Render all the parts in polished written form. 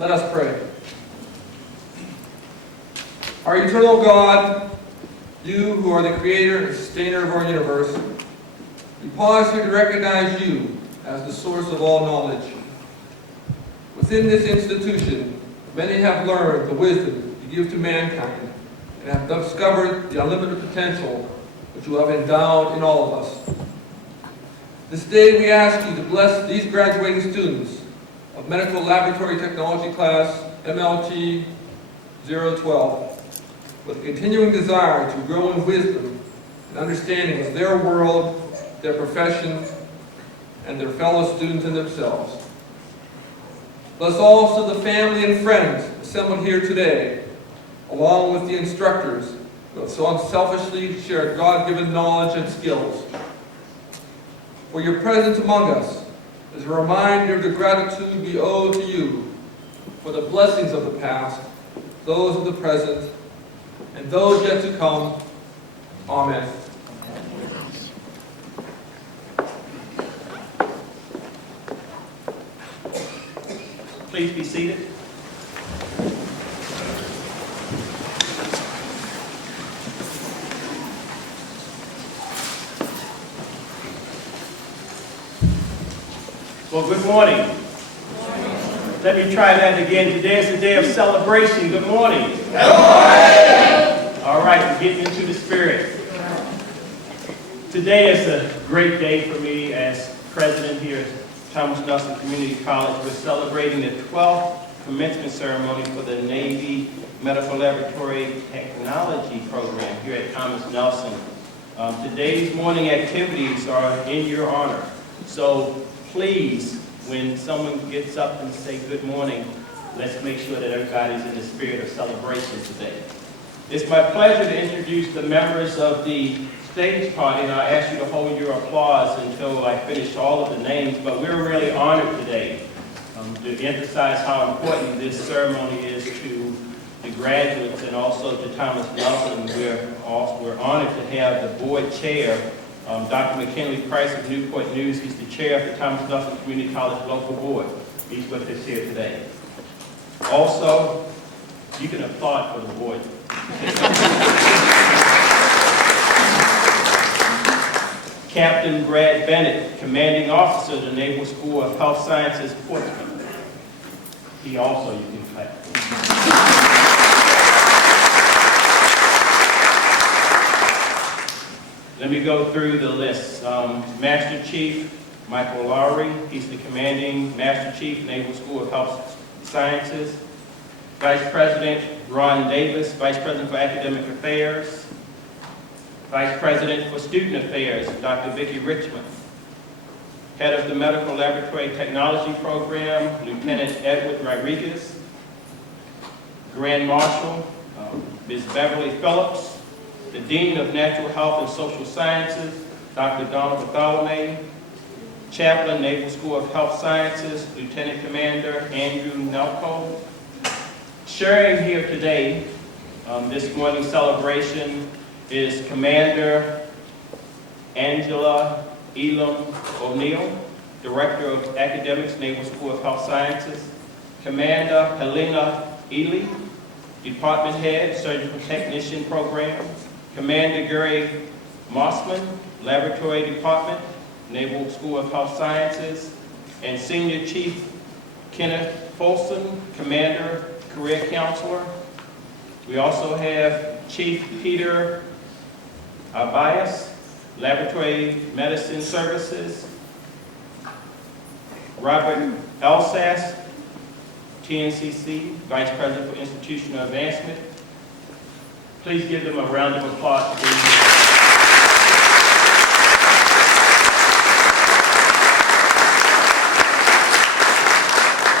Let us pray. Our eternal God, you who are the creator and sustainer of our universe, we pause here to recognize you as the source of all knowledge. Within this institution, many have learned the wisdom you give to mankind and have discovered the unlimited potential which you have endowed in all of us. This day we ask you to bless these graduating students of Medical Laboratory Technology class MLT 012 with a continuing desire to grow in wisdom and understanding of their world, their profession, and their fellow students and themselves. Bless also the family and friends assembled here today, along with the instructors who have so unselfishly shared God-given knowledge and skills. For your presence among us is a reminder of the gratitude we owe to you for the blessings of the past, those of the present, and those yet to come. Amen. Please be seated. Well, good morning. Let me try that again. Today is a day of celebration. Good morning. Good morning. All right, we're getting into the spirit. Today is a great day for me as president here at Thomas Nelson Community College. We're celebrating the 12th commencement ceremony for the Navy Medical Laboratory Technology program here at Thomas Nelson. Today's morning activities are in your honor. So please, when someone gets up and say good morning, let's make sure that everybody's in the spirit of celebration today. It's my pleasure to introduce the members of the stage party, and I ask you to hold your applause until I finish all of the names, but we're really honored today to emphasize how important this ceremony is to the graduates and also to Thomas Nelson. We're honored to have the board chair, Dr. McKinley Price of Newport News. He's the chair of the Thomas Nelson Community College local board. He's with us here today. Also, you can applaud for the board. Captain Brad Bennett, commanding officer of the Naval School of Health Sciences, Portsmouth. He also, you can clap. Let me go through the list. Master Chief Michael Lowry, he's the commanding Master Chief, Naval School of Health Sciences. Vice President Ron Davis, Vice President for Academic Affairs. Vice President for Student Affairs, Dr. Vicki Richmond. Head of the Medical Laboratory Technology Program, Lieutenant Edward Rodriguez. Grand Marshal, Ms. Beverly Phillips. The Dean of Natural Health and Social Sciences, Dr. Donald Bartholomew. Chaplain, Naval School of Health Sciences, Lieutenant Commander Andrew Nelko. Sharing here today, this morning's celebration, is Commander Angela Elam O'Neill, Director of Academics, Naval School of Health Sciences. Commander Helena Ely, Department Head, Surgical Technician Program. Commander Gary Mossman, Laboratory Department, Naval School of Health Sciences. And Senior Chief Kenneth Folsom, Commander, Career Counselor. We also have Chief Peter Abias, Laboratory Medicine Services. Robert Elsass, TNCC, Vice President for Institutional Advancement. Please give them a round of applause.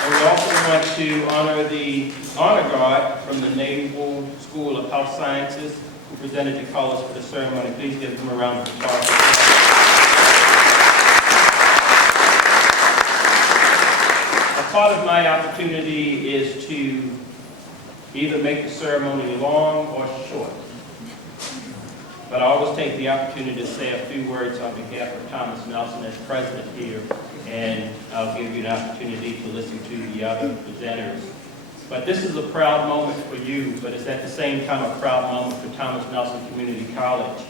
And we also want to honor the Honor Guard from the Naval School of Health Sciences who presented the colors for the ceremony. Please give them a round of applause. A part of my opportunity is to either make the ceremony long or short. But I always take the opportunity to say a few words on behalf of Thomas Nelson as president here, and I'll give you an opportunity to listen to the other presenters But this is a proud moment for you, but it's at the same time a proud moment for Thomas Nelson Community College.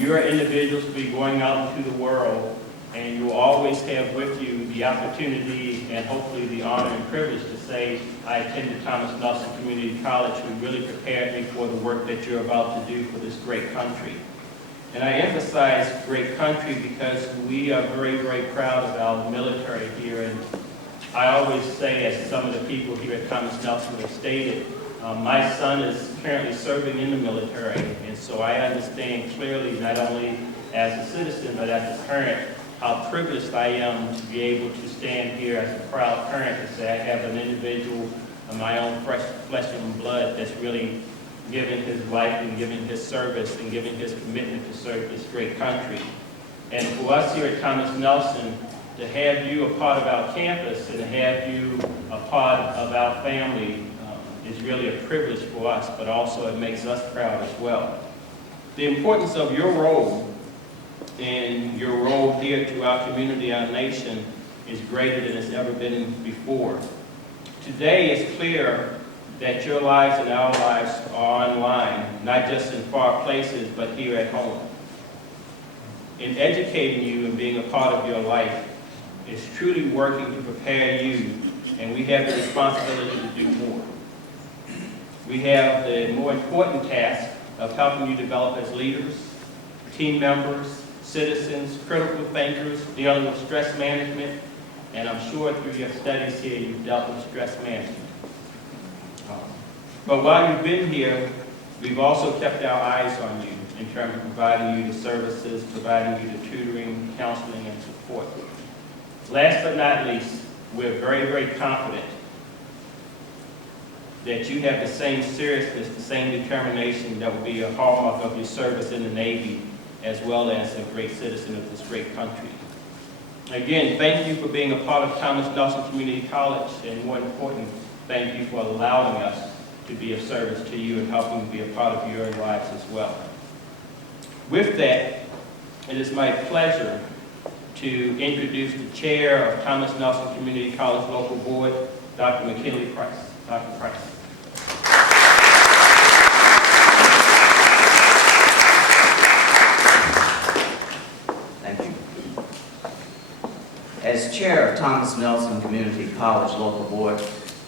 You're individuals will be going out into the world, and you will always have with you the opportunity and hopefully the honor and privilege to say, I attended Thomas Nelson Community College, who really prepared me for the work that you're about to do for this great country. And I emphasize great country because we are very, very proud of our military here. And I always say, as some of the people here at Thomas Nelson have stated, my son is currently serving in the military, and so I understand clearly, not only as a citizen, but as a parent, how privileged I am to be able to stand here as a proud parent and say I have an individual of my own flesh and blood that's really giving his life and giving his service and giving his commitment to serve this great country. And for us here at Thomas Nelson, to have you a part of our campus and to have you a part of our family is really a privilege for us, but also it makes us proud as well. The importance of your role and your role here to our community, our nation, is greater than it's ever been before. Today it's clear that your lives and our lives are online, not just in far places, but here at home. In educating you and being a part of your life is truly working to prepare you, and we have the responsibility to do more. We have the more important task of helping you develop as leaders, team members, citizens, critical thinkers, dealing with stress management, and I'm sure through your studies here you've dealt with stress management. But while you've been here, we've also kept our eyes on you in terms of providing you the services, providing you the tutoring, counseling, and support. Last but not least, we're very, very confident that you have the same seriousness, the same determination that will be a hallmark of your service in the Navy, as well as a great citizen of this great country. Again, thank you for being a part of Thomas Nelson Community College, and more important, thank you for allowing us to be of service to you and helping to be a part of your lives as well. With that, it is my pleasure to introduce the chair of Thomas Nelson Community College Local Board, Dr. McKinley Price. Dr. Price. Thank you. As chair of Thomas Nelson Community College Local Board,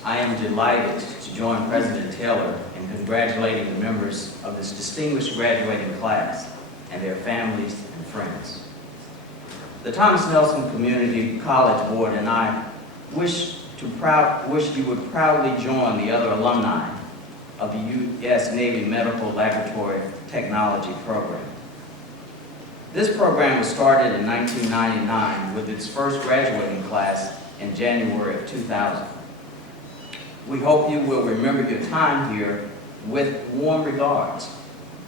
I am delighted to join President Taylor in congratulating the members of this distinguished graduating class and their families and friends. The Thomas Nelson Community College Board and I wish you would proudly join the other alumni of the U.S. Navy Medical Laboratory Technology Program. This program was started in 1999 with its first graduating class in January of 2000. We hope you will remember your time here with warm regards,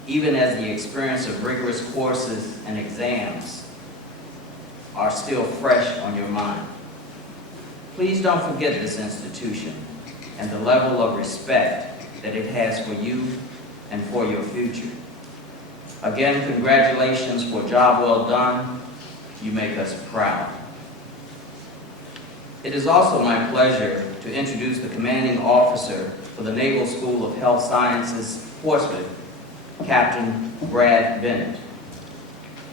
even as the experience of rigorous courses and exams are still fresh on your mind. Please don't forget this institution and the level of respect that it has for you and for your future. Again, congratulations for a job well done. You make us proud. It is also my pleasure to introduce the commanding officer for the Naval School of Health Sciences, Portsmouth, Captain Brad Bennett.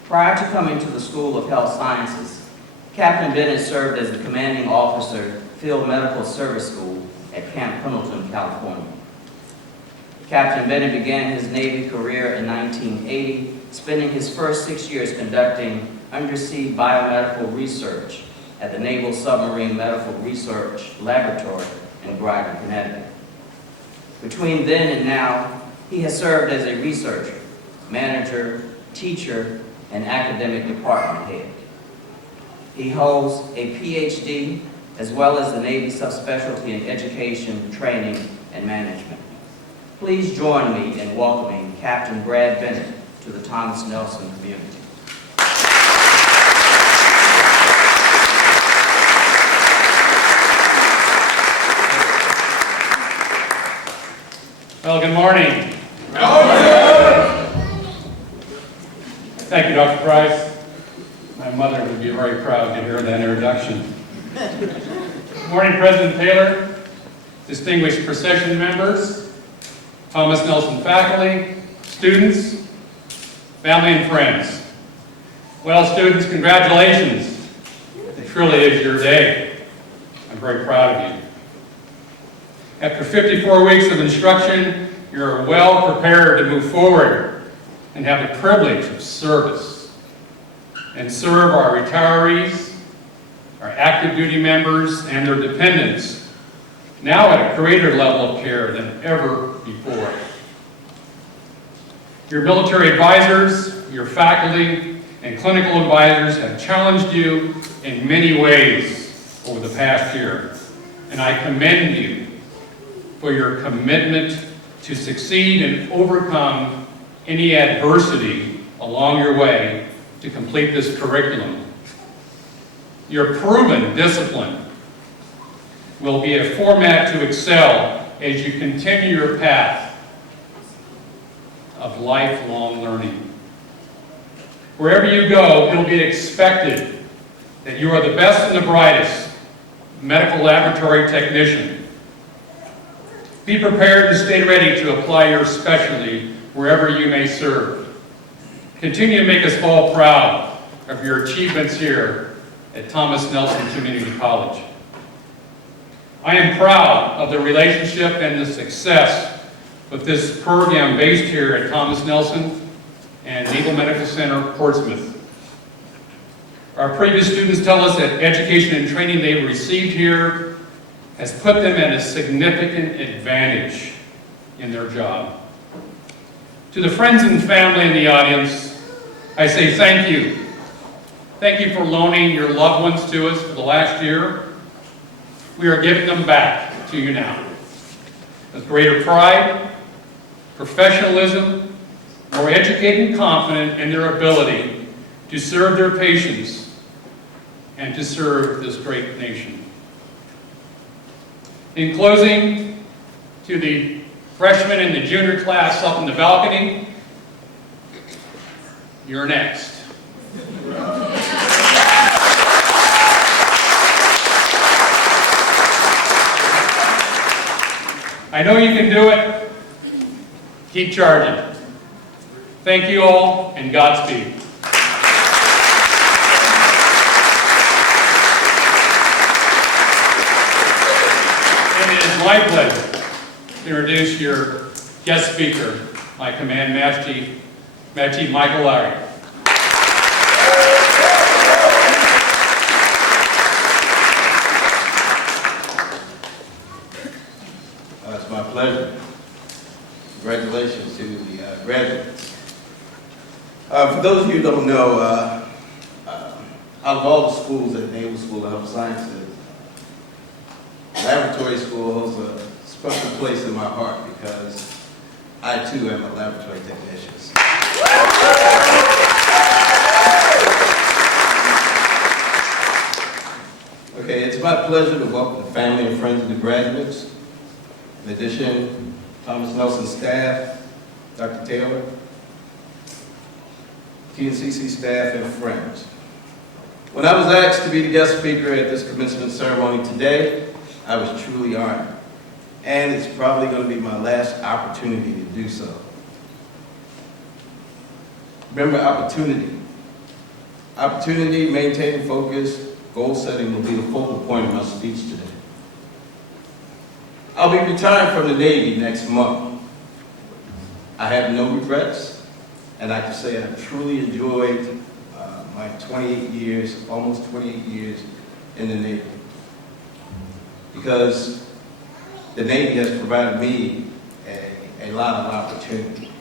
Prior to coming to the School of Health Sciences, Captain Bennett served as the commanding officer, Field Medical Service School at Camp Pendleton, California. Captain Bennett began his Navy career in 1980, spending his first 6 years conducting undersea biomedical research at the Naval Submarine Medical Research Laboratory in Brighton, Connecticut. Between then and now, he has served as a researcher, manager, teacher, and academic department head. He holds a PhD as well as the Navy subspecialty in education, training, and management. Please join me in welcoming Captain Brad Bennett to the Thomas Nelson community. Well, good morning. Thank you, Dr. Price. My mother would be very proud to hear that introduction. Good morning, President Taylor, distinguished procession members, Thomas Nelson faculty, students, family and friends. Well, students, congratulations. It truly is your day. I'm very proud of you. After 54 weeks of instruction, you're well prepared to move forward and have the privilege of service and serve our retirees, our active duty members, and their dependents, now at a greater level of care than ever before. Your military advisors, your faculty, and clinical advisors have challenged you in many ways over the past year, and I commend you for your commitment to succeed and overcome any adversity along your way to complete this curriculum. Your proven discipline will be a format to excel as you continue your path of lifelong learning. Wherever you go, it'll be expected that you are the best and the brightest medical laboratory technician. Be prepared and stay ready to apply your specialty wherever you may serve. Continue to make us all proud of your achievements here at Thomas Nelson Community College. I am proud of the relationship and the success with this program based here at Thomas Nelson and Naval Medical Center, Portsmouth. Our previous students tell us that education and training they've received here has put them at a significant advantage in their job. To the friends and family in the audience, I say thank you. Thank you for loaning your loved ones to us for the last year. We are giving them back to you now with greater pride, professionalism, more educated and confident in their ability to serve their patients and to serve this great nation. In closing, to the freshmen in the junior class up in the balcony, you're next. I know you can do it. Keep charging. Thank you all, and Godspeed. It is my pleasure to introduce your guest speaker, my Command Master Chief Michael Lowry. It's my pleasure. Congratulations to the graduates. For those of you who don't know, out of all the schools at Naval School of Health Sciences, laboratory school holds a special place in my heart because I too am a laboratory technician. Okay, it's my pleasure to welcome the family and friends of the graduates. In addition, Thomas Nelson staff, Dr. Taylor, TNCC staff, and friends. When I was asked to be the guest speaker at this commencement ceremony today, I was truly honored. And it's probably going to be my last opportunity to do so. Remember opportunity. Opportunity, maintaining focus, goal setting will be the focal point of my speech today. I'll be retiring from the Navy next month. I have no regrets, and I can say I've truly enjoyed my 28 years, almost 28 years in the Navy. Because the Navy has provided me a lot of opportunity.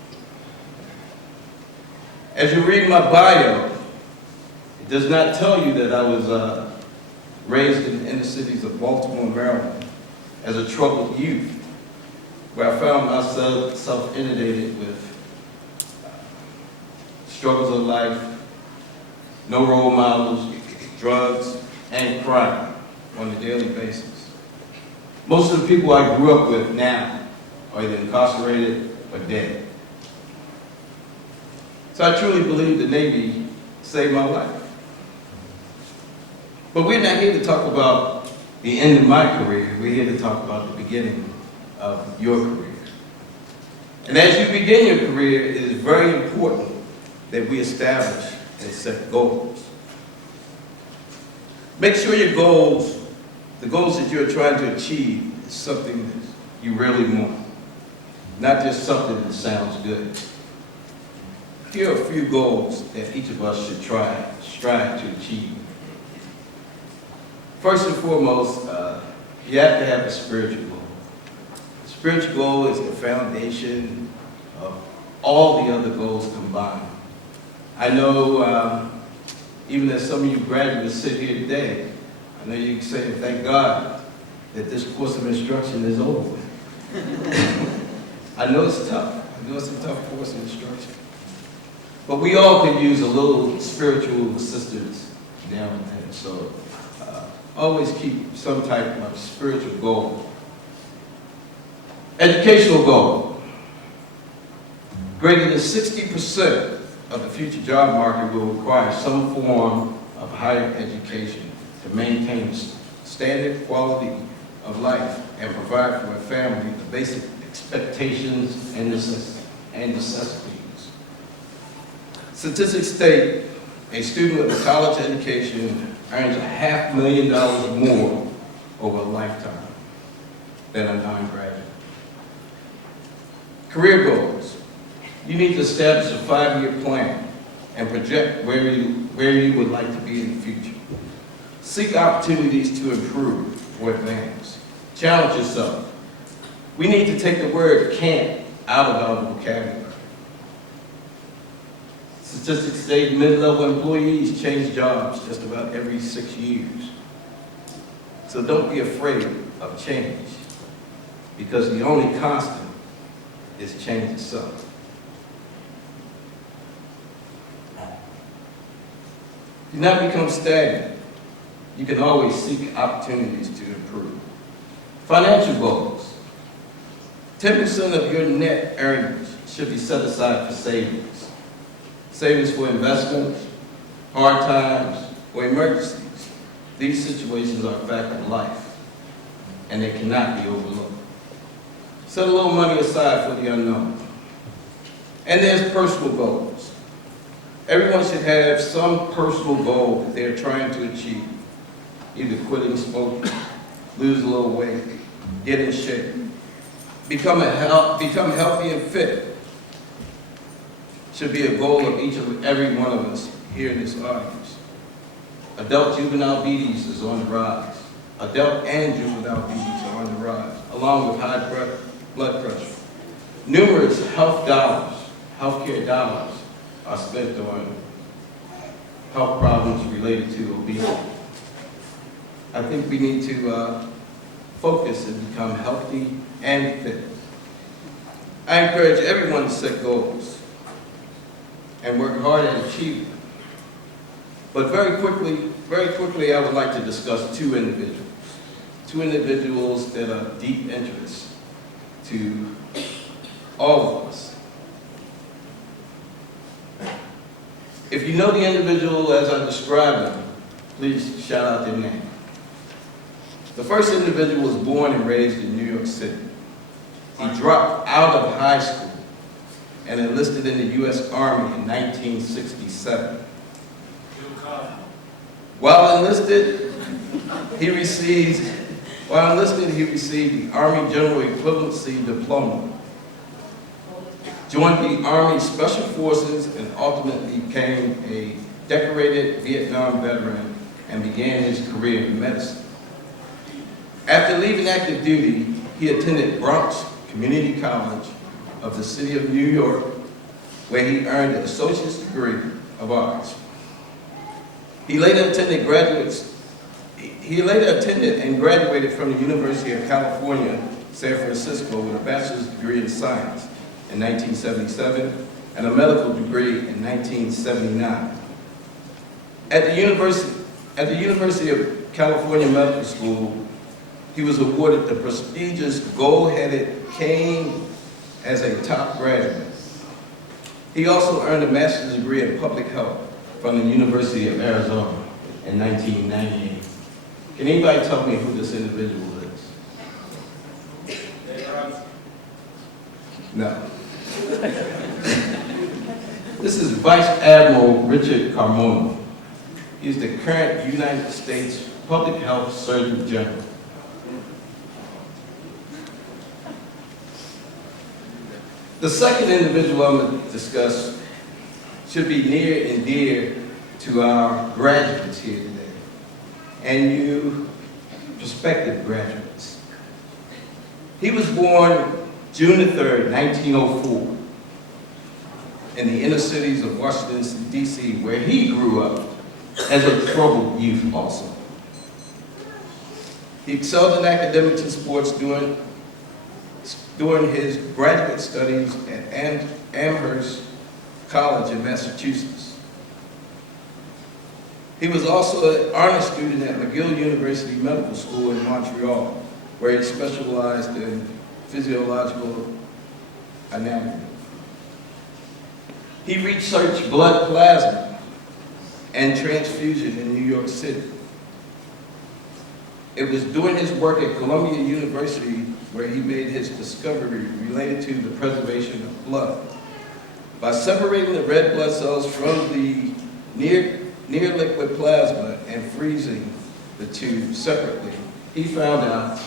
As you read my bio, it does not tell you that I was raised in the inner cities of Baltimore, Maryland, as a troubled youth, where I found myself inundated with struggles of life, no role models, drugs, and crime on a daily basis. Most of the people I grew up with now are either incarcerated or dead. So I truly believe the Navy saved my life. But we're not here to talk about the end of my career. We're here to talk about the beginning of your career. And as you begin your career, it is very important that we establish and set goals. Make sure your goals, the goals that you're trying to achieve, is something that you really want, not just something that sounds good. Here are a few goals that each of us should strive to achieve. First and foremost, you have to have a spiritual goal. The spiritual goal is the foundation of all the other goals combined. I know, even as some of you graduates sit here today, I know you can say, thank God that this course of instruction is over with. I know it's tough. I know it's a tough course of instruction. But we all could use a little spiritual assistance now and then. So always keep some type of spiritual goal. Educational goal. Greater than 60% of the future job market will require some form of higher education to maintain a standard quality of life and provide for a family the basic expectations and necessities. Statistics state a student with a college education earns $500,000 more over a lifetime than a non-graduate. Career goals. You need to establish a 5-year plan and project where you would like to be in the future. Seek opportunities to improve or advance. Challenge yourself. We need to take the word can't out of our vocabulary. Statistics state mid-level employees change jobs just about every 6 years. So don't be afraid of change, because the only constant is change itself. Do not become stagnant. You can always seek opportunities to improve. Financial goals. 10% of your net earnings should be set aside for savings. Savings for investments, hard times, or emergencies. These situations are a fact of life, and they cannot be overlooked. Set a little money aside for the unknown. And there's personal goals. Everyone should have some personal goal that they're trying to achieve. Either quitting smoking, lose a little weight, get in shape, become healthy and fit. Should be a goal of each and every one of us here in this audience. Adult juvenile diabetes is on the rise. Adult and juvenile diabetes are on the rise, along with high blood pressure. Numerous healthcare dollars are spent on health problems related to obesity. I think we need to focus and become healthy and fit. I encourage everyone to set goals and work hard at achieving them. But very quickly, I would like to discuss two individuals that are of deep interest to all of us. If you know the individual as I described them, please shout out their name. The first individual was born and raised in New York City. He dropped out of high school and enlisted in the U.S. Army in 1967. While enlisted, he received the Army General Equivalency Diploma, joined the Army Special Forces, and ultimately became a decorated Vietnam veteran and began his career in medicine. After leaving active duty, he attended Bronx Community College of the City of New York, where he earned an associate's degree of arts. He later attended and graduated from the University of California, San Francisco, with a bachelor's degree in science in 1977 and a medical degree in 1979. At the University of California Medical School, he was awarded the prestigious gold-headed cane as a top graduate. He also earned a master's degree in public health from the University of Arizona in 1998. Can anybody tell me who this individual is? No. This is Vice Admiral Richard Carmona. He's the current United States Public Health Surgeon General. The second individual I'm going to discuss should be near and dear to our graduates here today, and you prospective graduates. He was born June the 3rd, 1904, in the inner cities of Washington, D.C., where he grew up as a troubled youth also. He excelled in academics and sports during his graduate studies at Amherst College in Massachusetts. He was also an honor student at McGill University Medical School in Montreal, where he specialized in physiological anatomy. He researched blood plasma and transfusion in New York City. It was during his work at Columbia University where he made his discovery related to the preservation of blood. By separating the red blood cells from the near liquid plasma and freezing the two separately, he found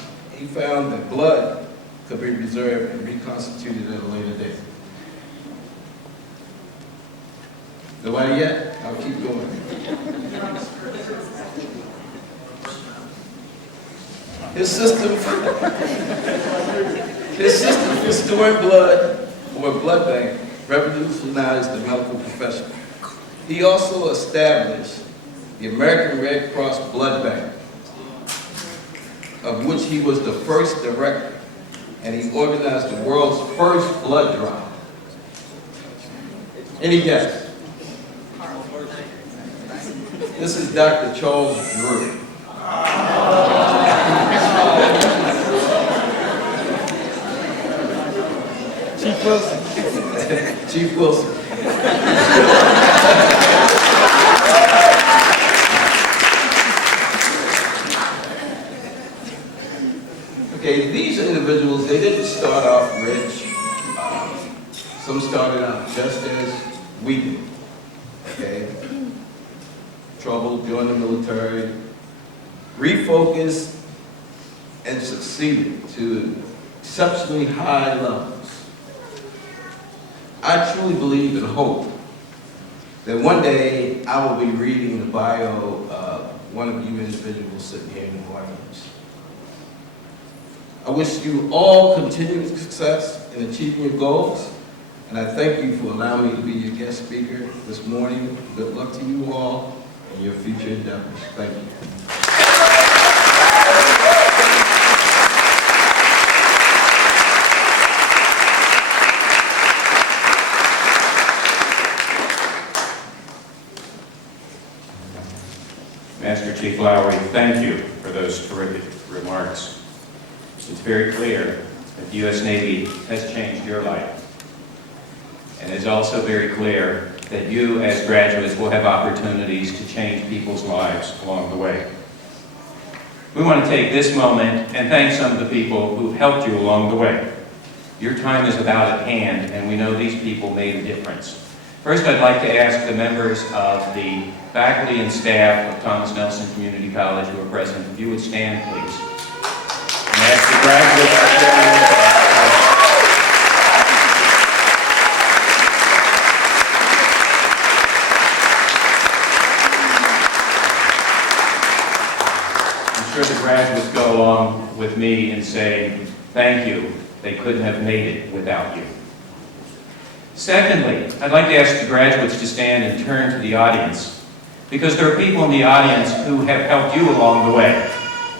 that blood could be reserved and reconstituted at a later date. Nobody yet? I'll keep going. His system for storing blood, or blood bank, revolutionized the medical profession. He also established the American Red Cross Blood Bank, of which he was the first director, and he organized the world's first blood drive. Any guess? This is Dr. Charles Drew. Chief Wilson. Chief Wilson. Okay, these individuals, they didn't start off rich. Some started out just as we did. Okay? Trouble, joined the military, refocused, and succeeded to exceptionally high levels. I truly believe and hope that one day I will be reading the bio of one of you individuals sitting here in the audience. I wish you all continued success in achieving your goals, and I thank you for allowing me to be your guest speaker this morning. Good luck to you all in your future endeavors. Thank you. Master Chief Lowry, thank you for those terrific remarks. It's very clear that the U.S. Navy has changed your life. And it's also very clear that you, as graduates, will have opportunities to change people's lives along the way. We want to take this moment and thank some of the people who helped you along the way. Your time is about at hand, and we know these people made a difference. First, I'd like to ask the members of the faculty and staff of Thomas Nelson Community College who are present, if you would stand, please. And ask the graduates to I'm sure the graduates go along with me in saying, thank you. They couldn't have made it without you. Secondly, I'd like to ask the graduates to stand and turn to the audience, because there are people in the audience who have helped you along the way.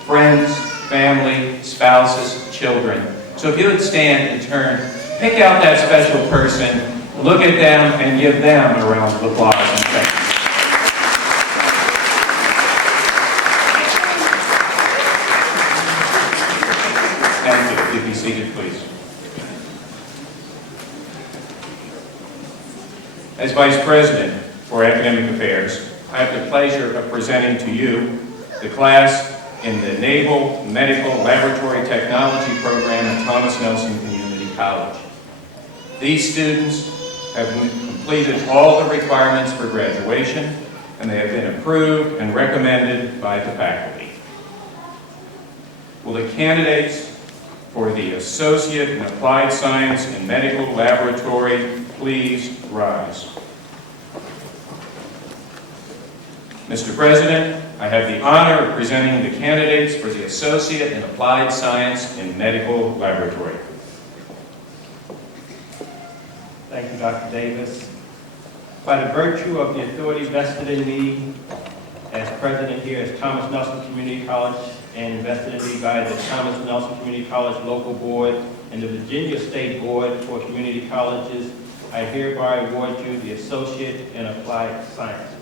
Friends, family, spouses, children. So if you would stand and turn, pick out that special person, look at them, and give them a round of applause and thanks. Thank you. You can be seated, please. As Vice President for Academic Affairs, I have the pleasure of presenting to you the class in the Naval Medical Laboratory Technology program at Thomas Nelson Community College. These students have completed all the requirements for graduation, and they have been approved and recommended by the faculty. Will the candidates for the Associate in Applied Science and Medical Laboratory please rise? Mr. President, I have the honor of presenting the candidates for the Associate in Applied Science and Medical Laboratory. Thank you, Dr. Davis. By the virtue of the authority vested in me as president here at Thomas Nelson Community College and invested in me by the Thomas Nelson Community College Local Board and the Virginia State Board for Community Colleges, I hereby award you the Associate in Applied Sciences.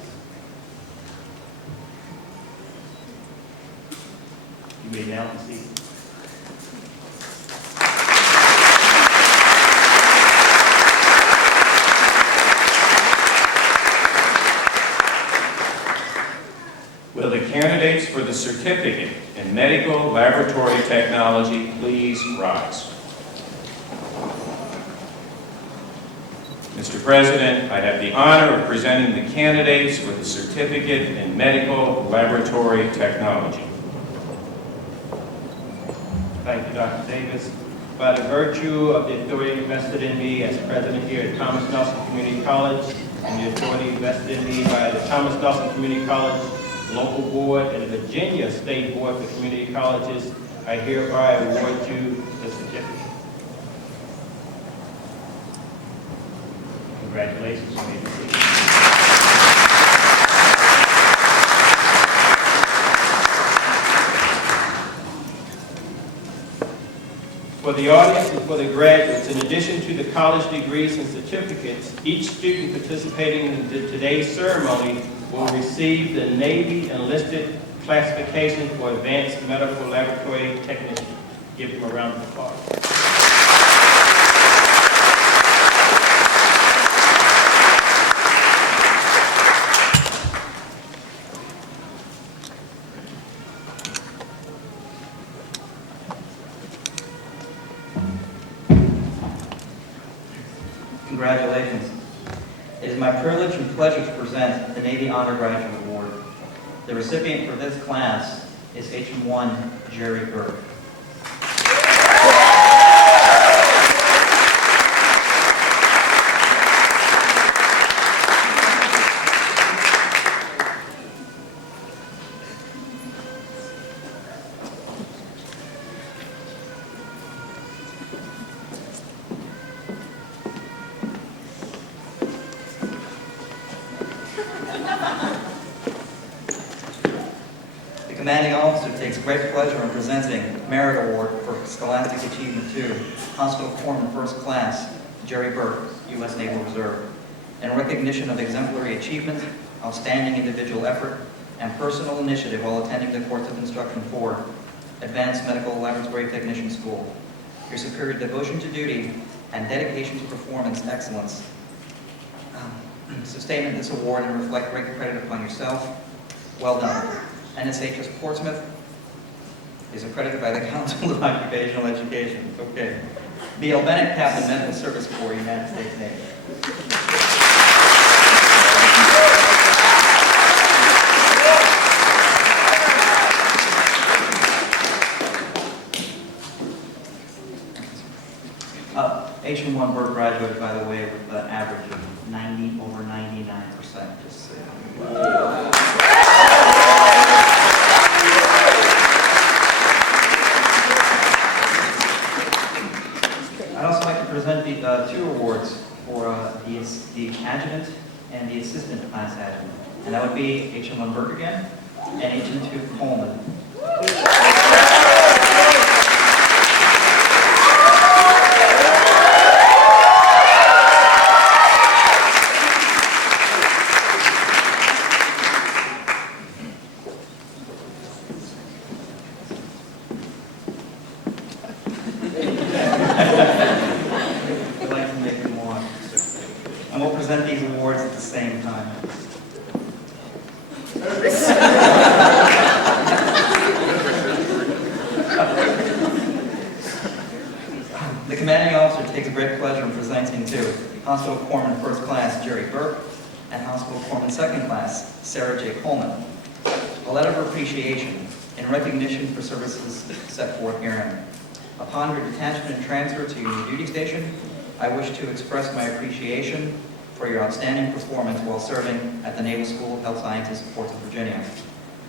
You may now proceed. Will the candidates for the Certificate in Medical Laboratory Technology please rise? Mr. President, I have the honor of presenting the candidates for the Certificate in Medical Laboratory Technology. Thank you, Dr. Davis. By the virtue of the authority vested in me as president here at Thomas Nelson Community College and the authority vested in me by the Thomas Nelson Community College Local Board and the Virginia State Board for Community Colleges, I hereby award you the certificate. Congratulations, you may be seated. For the audience and for the graduates, in addition to the college degrees and certificates, each student participating in today's ceremony will receive the Navy Enlisted Classification for Advanced Medical Laboratory Technician. Give them a round of applause. Congratulations. It is my privilege and pleasure to present the Navy Honor Graduate Award. The recipient for this class is HM1 Jerry Burke. The commanding officer takes great pleasure in presenting Merit Award for Scholastic Achievement 2, Hospital Corpsman First Class, Jerry Burke, U.S. Naval Reserve, in recognition of exemplary achievement, outstanding individual effort, and personal initiative while attending the course of instruction for Advanced Medical Laboratory Technician School. Your superior devotion to duty and dedication to performance excellence sustain this award and reflect great credit upon yourself. Well done. NSHS Portsmouth is accredited by the Council of Occupational Education. Okay. B.L. Bennett, Captain, Medical Service Corps, United States Navy. HM1 Burke graduated, by the way, with an average of over 99%. Just so you know. I'd also like to present the two awards for the adjutant and the assistant class adjutant. And that would be HM1 Burke again and HM2 Coleman. I'd like to make them more. And we'll present these awards at the same time. commanding officer takes great pleasure in presenting to Hospital Corpsman First Class Jerry Burke and Hospital Corpsman Second Class Sarah J. Coleman a letter of appreciation in recognition for services set forth herein. Upon your detachment and transfer to your new duty station, I wish to express my appreciation for your outstanding performance while serving at the Naval School of Health Sciences, Portsmouth, Virginia.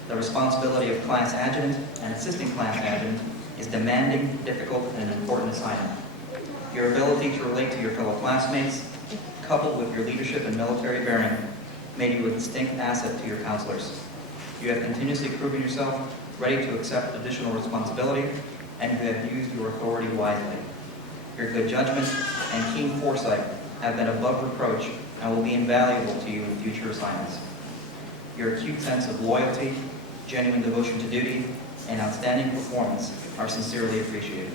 The responsibility of class adjutant and assistant class adjutant is demanding, difficult, and an important assignment. Your ability to relate to your fellow classmates, coupled with your leadership and military bearing, made you a distinct asset to your counselors. You have continuously proven yourself ready to accept additional responsibility, and you have used your authority wisely. Your good judgment and keen foresight have been above reproach and will be invaluable to you in future assignments. Your acute sense of loyalty, genuine devotion to duty, and outstanding performance are sincerely appreciated.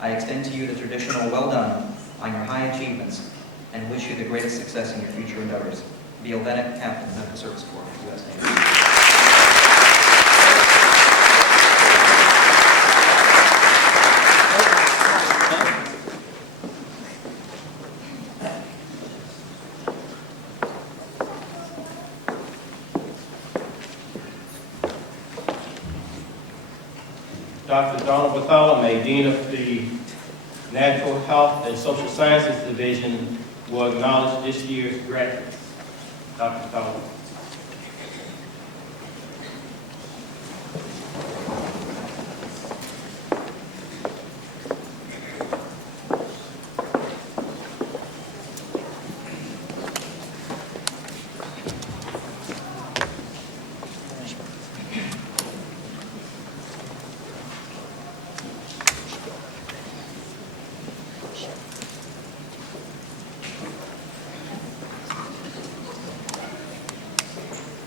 I extend to you the traditional well done on your high achievements and wish you the greatest success in your future endeavors. Beal Bennett, Captain, Medical Service Corps, U.S. Navy. Dr. Donald Bartholomew, Dean of the Natural Health and Social Sciences Division, will acknowledge this year's graduates. Dr. Bartholomew.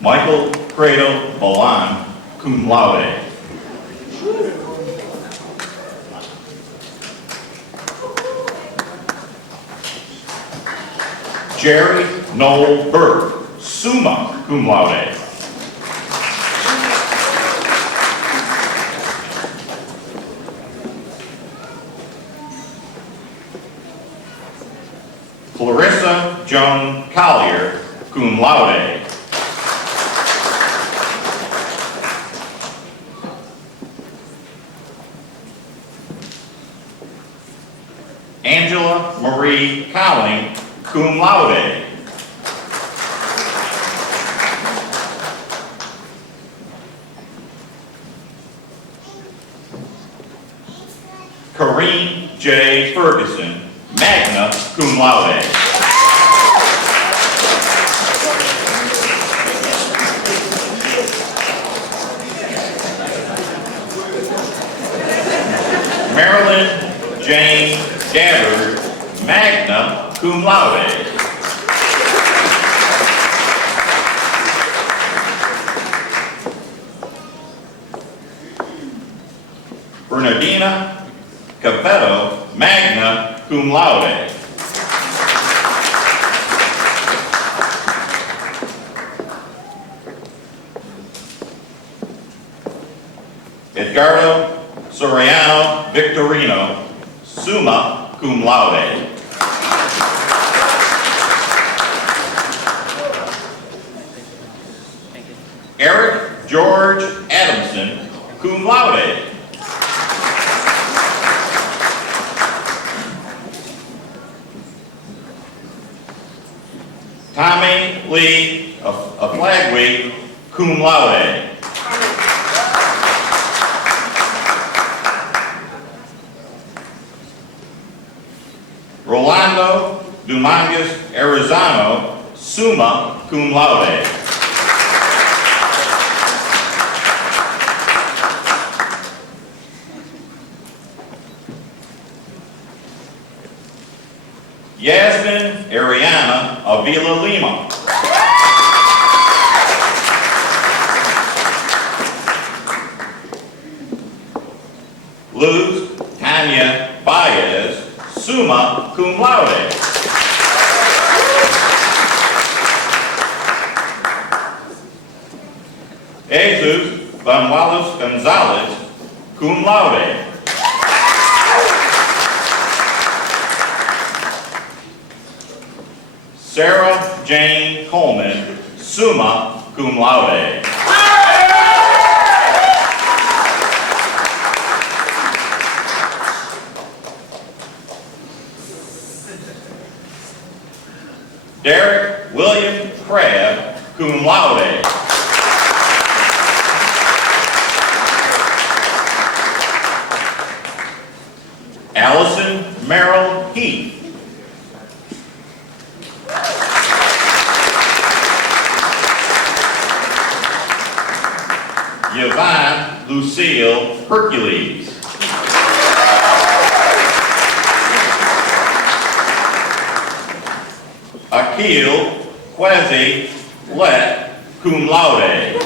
Michael Credo Balan, cum laude. Jerry Noel Burke, summa cum laude. Clarissa Joan Collier, cum laude. Angela Marie Cowling, cum laude. Corrine J. Ferguson, magna cum laude. Marilyn Jane Gabbard, magna cum laude. Bernardina Capetto, magna cum laude. Edgardo Soriano Victorino, summa cum laude. Eric George Adamson, cum laude. Tommy Lee Aflagwe, cum laude. Rolando Dumangas Arizano, summa cum laude. Yasmin Ariana Avila Lima. Luz Tanya Baez, summa cum laude. Jesus Van Wallace Gonzalez, cum laude. Sarah Jane Coleman, summa cum laude. Derek William Crabb, cum laude. Allison Merrill Heath. Yvonne Lucille Hercules. Akil Kwesi Let, cum laude.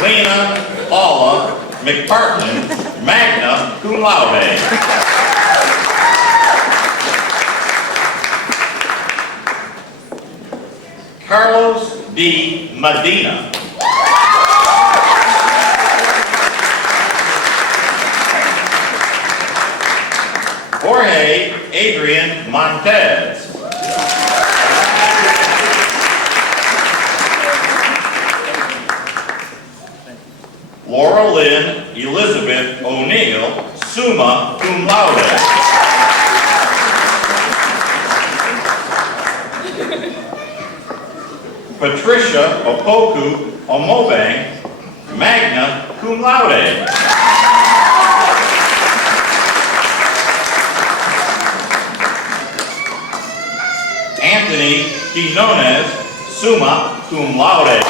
Lena Paula McPartland, magna cum laude. Carlos D. Medina. Jorge Adrian Montez. Laura Lynn Elizabeth O'Neill, summa cum laude. Patricia Opoku Omobang, magna cum laude. Anthony Quinones, summa cum laude.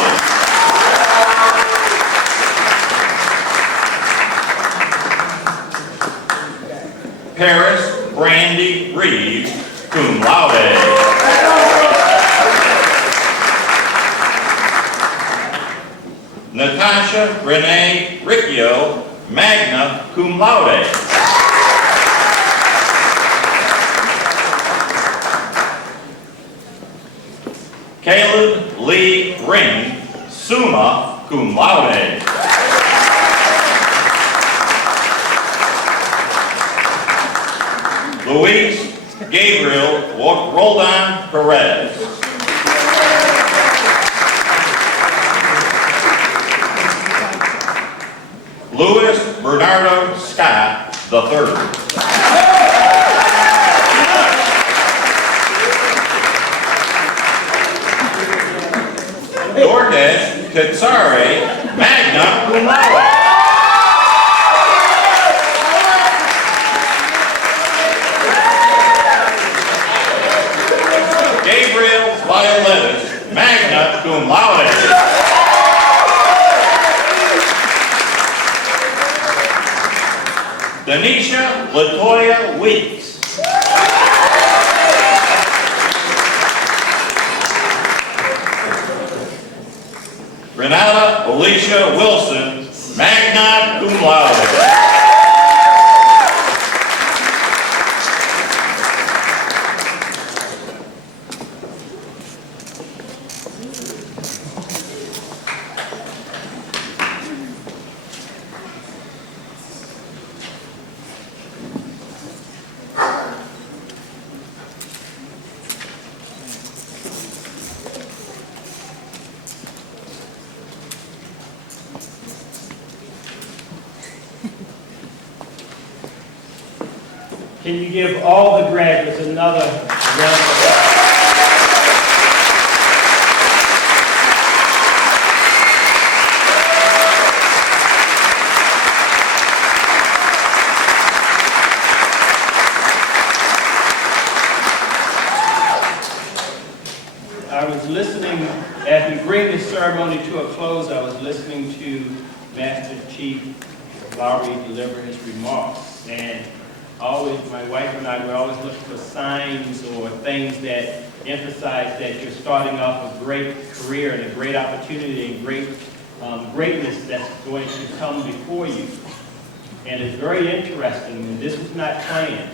Paris Brandy Reeves, cum laude. Natasha Renee Riccio, magna cum laude. Caleb Lee Ring, summa cum laude. Luis Gabriel Roldan Perez. Louis Bernardo Scott III. Dorcas Katsari, magna cum laude. Gabriel Violetis, magna cum laude. Denisha Latoya Weeks. Renata Alicia Wilson, magna cum laude. Can you give all the graduates another round of applause? I was listening, as we bring this ceremony to a close, I was listening to Master Chief Lowry deliver his remarks, and always, my wife and I, we're always looking for signs or things that emphasize that you're starting off a great career and a great opportunity and great greatness that's going to come before you. And it's very interesting, and this was not planned.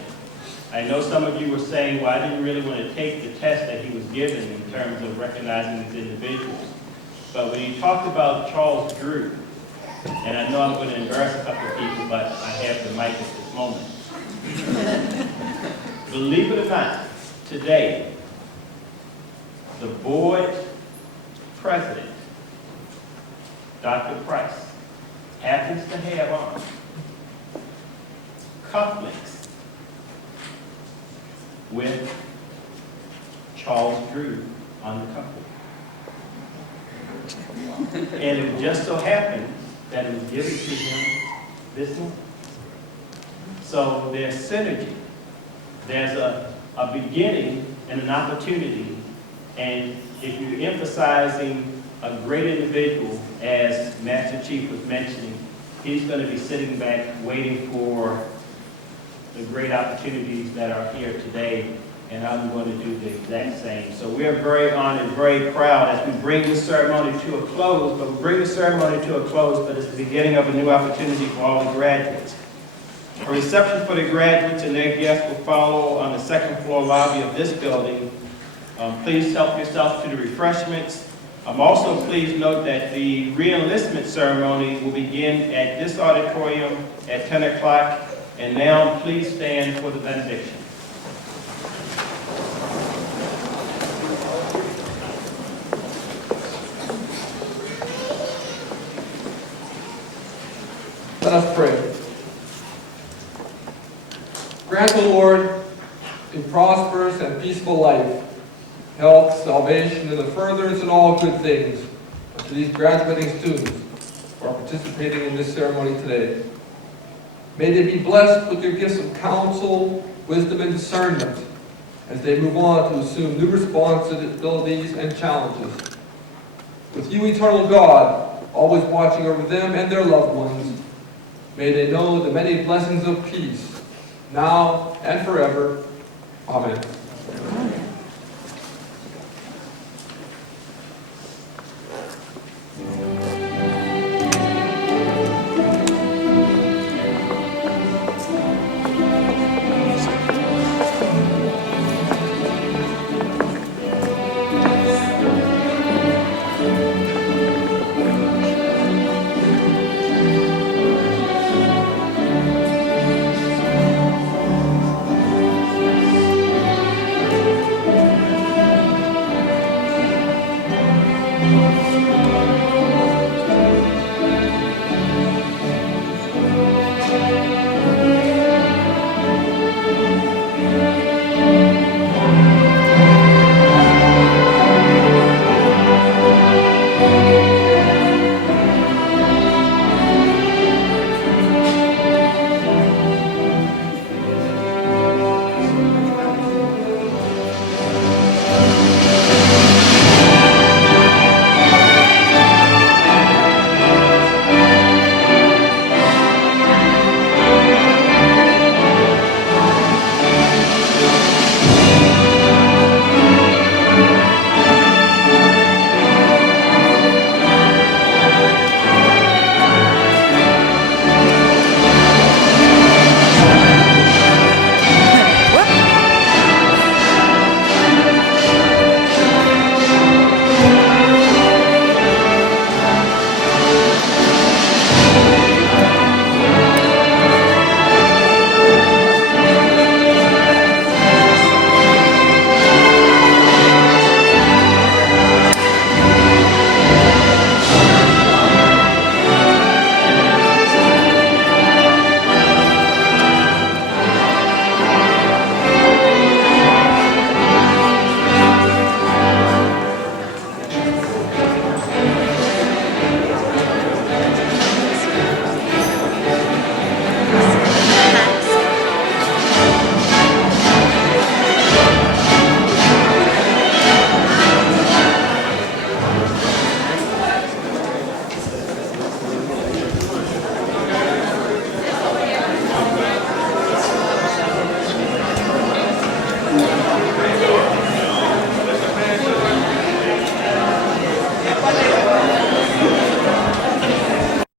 I know some of you were saying, well, I didn't really want to take the test that he was given in terms of recognizing these individuals. But when you talked about Charles Drew, And I know I'm going to embarrass a couple of people, but I have the mic at this moment. Believe it or not, today, the board president, Dr. Price, happens to have on cufflinks with Charles Drew on the cufflink. And it just so happened that it was given to him this month. So there's synergy. There's a beginning and an opportunity. And if you're emphasizing a great individual, as Master Chief was mentioning, he's going to be sitting back waiting for the great opportunities that are here today, and I'm going to do the exact same. So we are very honored and very proud as we bring this ceremony to a close, but it's the beginning of a new opportunity for all the graduates. A reception for the graduates and their guests will follow on the second floor lobby of this building. Please help yourself to the refreshments. Also, please note that the re-enlistment ceremony will begin at this auditorium at 10 o'clock. And now, please stand for the benediction. Let us pray. Grant, O Lord, a prosperous and peaceful life, health, salvation, and the furtherance in all good things to these graduating students who are participating in this ceremony today. May they be blessed with your gifts of counsel, wisdom, and discernment as they move on to assume new responsibilities and challenges. With you, eternal God, always watching over them and their loved ones, may they know the many blessings of peace, now and forever. Amen.